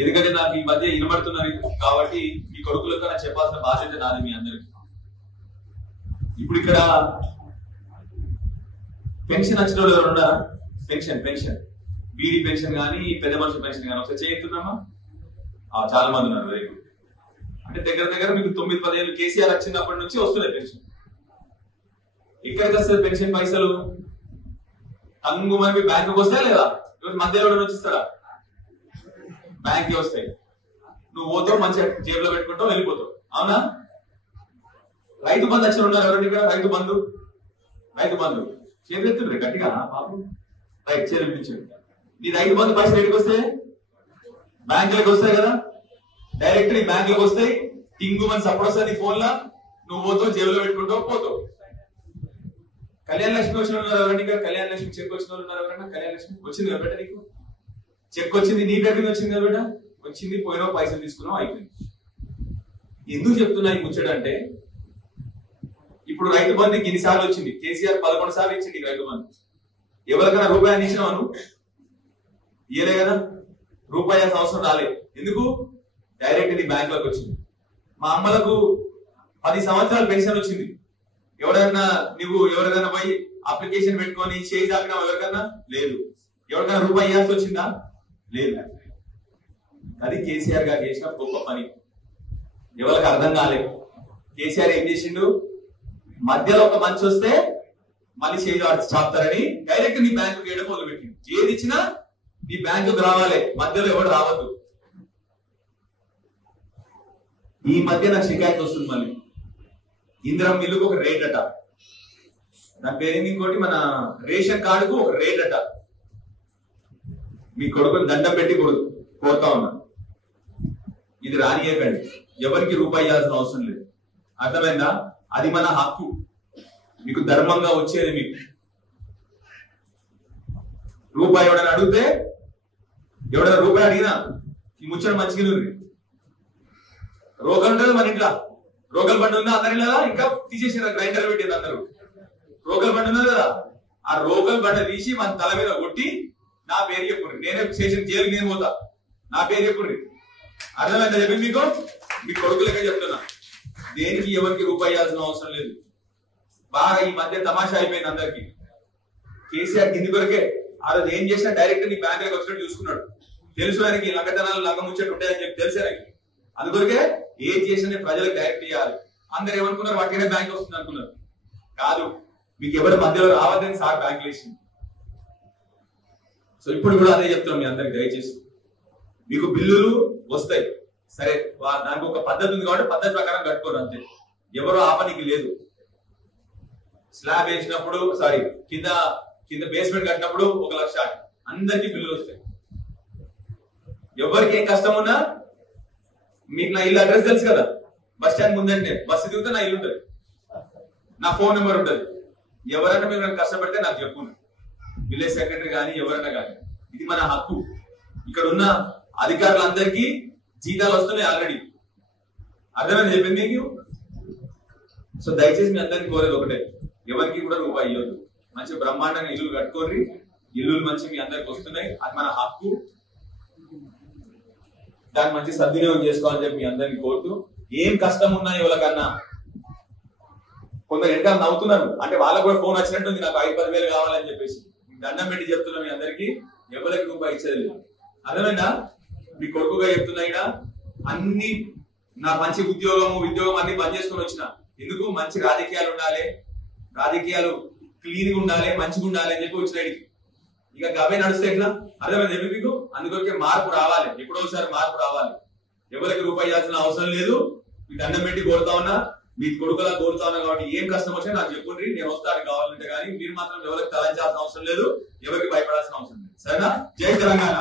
ఎందుకంటే నాకు ఈ మధ్య వినబడుతున్నారు కాబట్టి మీ కొడుకులకు నాకు చెప్పాల్సిన బాధ్యత నాది మీ అందరికి. ఇప్పుడు ఇక్కడ పెన్షన్ వచ్చిన వాళ్ళు ఎవరు ఉన్నారా? పెన్షన్ బీడీ పెన్షన్ కానీ పెద్ద మనుషుల పెన్షన్ కానీ ఒకసారి చేస్తున్నామా? చాలా మంది ఉన్నారు. Very good. అంటే దగ్గర మీకు 9-10 ఏళ్ళు కేసీఆర్ వచ్చినప్పటి నుంచి వస్తున్నాయి పెన్షన్. ఎక్కడికి వస్తుంది పెన్షన్ పైసలు? అంగు మనకి బ్యాంకుకి వస్తాయి లేదా? మధ్యలో వచ్చిస్తాడా? బ్యాంక్కి వస్తాయి. నువ్వు పోతావు, మంచిగా జేబులో పెట్టుకుంటావు, వెళ్ళిపోతావు. అవునా? రైతు బంధు వచ్చిన ఉన్నారు ఎవరండి ఇక్కడ? రైతు బంధు చేతులు గట్టిగా బాబు రైట్ చేపించండి. నీ రైతు బంధు పైసలు ఎక్కడికి వస్తాయి? బ్యాంకులకు వస్తాయి కదా. డైరెక్ట్ నీ బ్యాంకులకు వస్తాయి. టింగు మన సపోర్ట్ వస్తుంది ఫోన్ లా. నువ్వు పోతావు, జేబులో పెట్టుకుంటావు, పోతావు. కళ్యాణ లక్ష్మి వచ్చిన ఉన్నారు ఎవరండి ఇక్కడ? కళ్యాణ లక్ష్మి చెక్ వచ్చిన వాళ్ళు ఉన్నారు ఎవరన్నా? కళ్యాణ లక్ష్మి వచ్చింది కదా బేట? నీకు చెక్ వచ్చింది, నీ పేరు వచ్చింది కదా బేట? వచ్చింది, పోయినావు, పైసలు తీసుకున్నావు, అయిపోయింది. ఎందుకు చెప్తున్నా ఈ ముచ్చడంటే, ఇప్పుడు రైతు బంధుకి ఎన్నిసార్లు వచ్చింది? కేసీఆర్ 11 సార్లు ఇచ్చింది రైతు బంధు. ఎవరికైనా రూపాయలు ఇచ్చినావు నువ్వు? ఇయ్యలే కదా. రూపాయి అవసరం రాలే. ఎందుకు? డైరెక్ట్ నీ బ్యాంక్ లోకి వచ్చింది. మా అమ్మలకు 10 సంవత్సరాలు పెన్షన్ వచ్చింది. ఎవరికైనా పోయి అప్లికేషన్ పెట్టుకొని చేయి దాకినా ఎవరికన్నా? లేదు. ఎవరికైనా రూపాయి ఇవ్వాల్సి వచ్చిందా? లేదు. అది కేసీఆర్ గారు చేసిన గొప్ప పని. ఎవరికి అర్థం కాలేదు. కేసీఆర్ ఏం చేసిండు? మధ్యలో ఒక మంచి వస్తే మళ్ళీ చేయి చాపుతారని డైరెక్ట్ నీ బ్యాంకు వేయడం మొదలుపెట్టింది. ఏది ఇచ్చినా నీ బ్యాంకుకు రావాలి, మధ్యలో ఎవరు రావద్దు. ఈ మధ్య నాకు షికాయత్ వస్తుంది మళ్ళీ. ఇందిరా మిల్లుకు ఒక రేట్ అట, దాని పేరేంది ఇంకోటి, మన రేషన్ కార్డుకు ఒక రేట్ అట. మీ కొడుకుని దండం పెట్టి కోరుతా ఉన్నా, ఇది రానియకండి. ఎవరికి రూపాయి ఇవ్వాల్సిన అవసరం లేదు. అర్థమైందా? అది మన హక్కు. మీకు ధర్మంగా వచ్చేది. మీకు రూపాయి ఎవడైనా అడిగితే, ఎవడైనా రూపాయి అడిగినా ఈ ముచ్చట మంచిగా రోగలు ఉంటుంది మన ఇంట్లో. రోగల బండి ఉందా అందరి లేదా? ఇంకా తీసేసిన గ్రైండర్ పెట్టింది అందరూ. రోగల బండి ఉన్నది కదా, ఆ రోగల బండి తీసి మన తల మీద కొట్టి నా పేరు చెప్పుండ్రి. నేనే స్టేషన్ జైలుకి నేను పోతా, నా పేరు చెప్పుండ్రి. అర్థమైందా చెప్పి మీకు? మీ కొడుకులకే చెప్తున్నా, దేనికి ఎవరికి రూపాయి ఇవ్వాల్సిన అవసరం లేదు. బాగా ఈ మధ్య తమాషా అయిపోయింది అందరికి. కేసీఆర్ కింది కొరకే ఆ రోజు ఏం చేసినా డైరెక్ట్ నీ బ్యాంకులకు వచ్చినట్టు చూసుకున్నాడు. తెలుసు ఆయనకి లంగతనాలు లంగ ముచ్చట్టు ఉంటాయని చెప్పి తెలుసు ఆయనకి. అందుకొరకే ఏం చేసినా ప్రజలకు డైరెక్ట్ ఇవ్వాలి. అందరు ఏమనుకున్నారు? వాటికైనా బ్యాంక్ వస్తుంది అనుకున్నారు. కాదు, మీకు ఎవరి మధ్యలో రావద్దని సార్ బ్యాంకులు వేసింది. సో ఇప్పుడు కూడా అదే చెప్తాం మీ అందరికి. దయచేసి మీకు బిల్లులు వస్తాయి, సరే, దానికి ఒక పద్ధతి ఉంది కాబట్టి పద్ధతి ప్రకారం కట్టుకోరు అంతే. ఎవరు ఆపనికి లేదు. స్లాబ్ వేసినప్పుడు కింద బేస్మెంట్ కట్టినప్పుడు 1 లక్ష అందరికి బిల్లులు వస్తాయి. ఎవరికి ఏం కష్టం ఉన్నా, మీకు నా ఇల్లు అడ్రస్ తెలుసు కదా, బస్ స్టాండ్ ముందంటే బస్సు దిగితే నా ఇల్లు ఉంటుంది, నా ఫోన్ నెంబర్ ఉంటుంది. ఎవరైనా మీరు నాకు కష్టపడితే నాకు చెప్పుకున్నాను, విలేజ్ సెక్రటరీ కానీ ఎవరైనా కానీ. ఇది మన హక్కు. ఇక్కడ ఉన్న అధికారులందరికీ జీతాలు వస్తున్నాయి ఆల్రెడీ. అర్థమైనా చెప్పింది మీకు? సో దయచేసి మీ అందరికీ కోరేది ఒకటే, ఎవరికి కూడా రూపాయి ఇవ్వద్దు. మంచి బ్రహ్మాండంగా ఇల్లు కట్టుకోర్రి. ఇల్లు మంచి మీ అందరికి వస్తున్నాయి, అది మన హక్కు. దాన్ని మంచి సద్వినియోగం చేసుకోవాలని చెప్పి మీ అందరినీ కోరుతూ, ఏం కష్టం ఉన్నా ఎవరికన్నా, కొందరు వెనకాల నవ్వుతున్నారు అంటే వాళ్ళకు కూడా ఫోన్ వచ్చినట్టుంది, నాకు 5-10 వేలు కావాలని చెప్పేసి. దండం పెట్టి చెప్తున్నా, మీ అందరికి ఎవరికి రూపాయి ఇచ్చేది లేదు. అర్థమైందా? మీ కొడుకుగా చెప్తున్నా, ఇక్కడ అన్ని నా మంచి ఉద్యోగం అన్ని బంద్ చేసుకుని వచ్చిన. ఎందుకు? మంచి రాజకీయాలు ఉండాలి, రాజకీయాలు క్లీన్ గా ఉండాలి, మంచిగా ఉండాలి అని చెప్పి వచ్చిన. ఇక గవే నడుస్తే ఎట్లా? అర్థమైంది చెప్పి మీకు? అందుకొరకే మార్పు రావాలి, ఎప్పుడోసారి మార్పు రావాలి. ఎవరికి రూపాయి ఇవ్వాల్సిన అవసరం లేదు. మీ దండం పెట్టి కోరుతా ఉన్నా, మీ కొడుకులా కోరుతా ఉన్నా. కాబట్టి ఏం కష్టం వచ్చినా నాకు చెప్పుండ్రి, నేను వస్తాను కావాలంటే. కానీ మీరు మాత్రం ఎవరికి తలంచాల్సిన అవసరం లేదు, ఎవరికి భయపడాల్సిన అవసరం లేదు. సరేనా? జై తెలంగాణ.